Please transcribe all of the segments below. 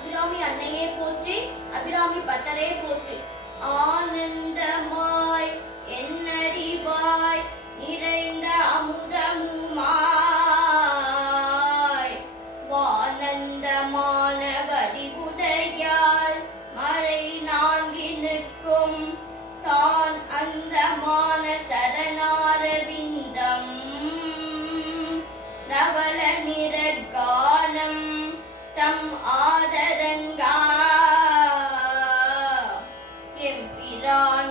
அபிராமி அன்னையே போற்றி அபிராமி பட்டரே போற்றி. ஆனந்தமாய் என்னறிவாய் நிறைந்த அமுதமுமாய். வானந்தமான பதிவுதையால் மறை நான்கி நிற்கும் தான் அந்தமான சரணாரவிந்தம். தவள நிற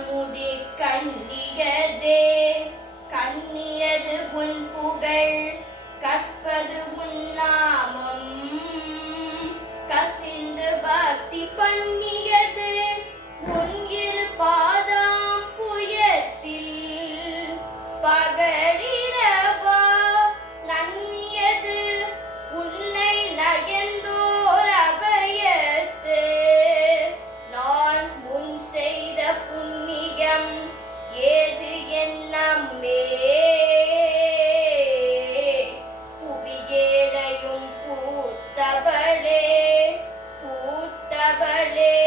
அமுதி கண்ணியதே. கண்ணியது உன் புகழ் கற்பது உன் நாமம். கசிந்து பக்தி பண்ணியது உன் இரு பாதாம் புயத்தில். பகழி Happy birthday.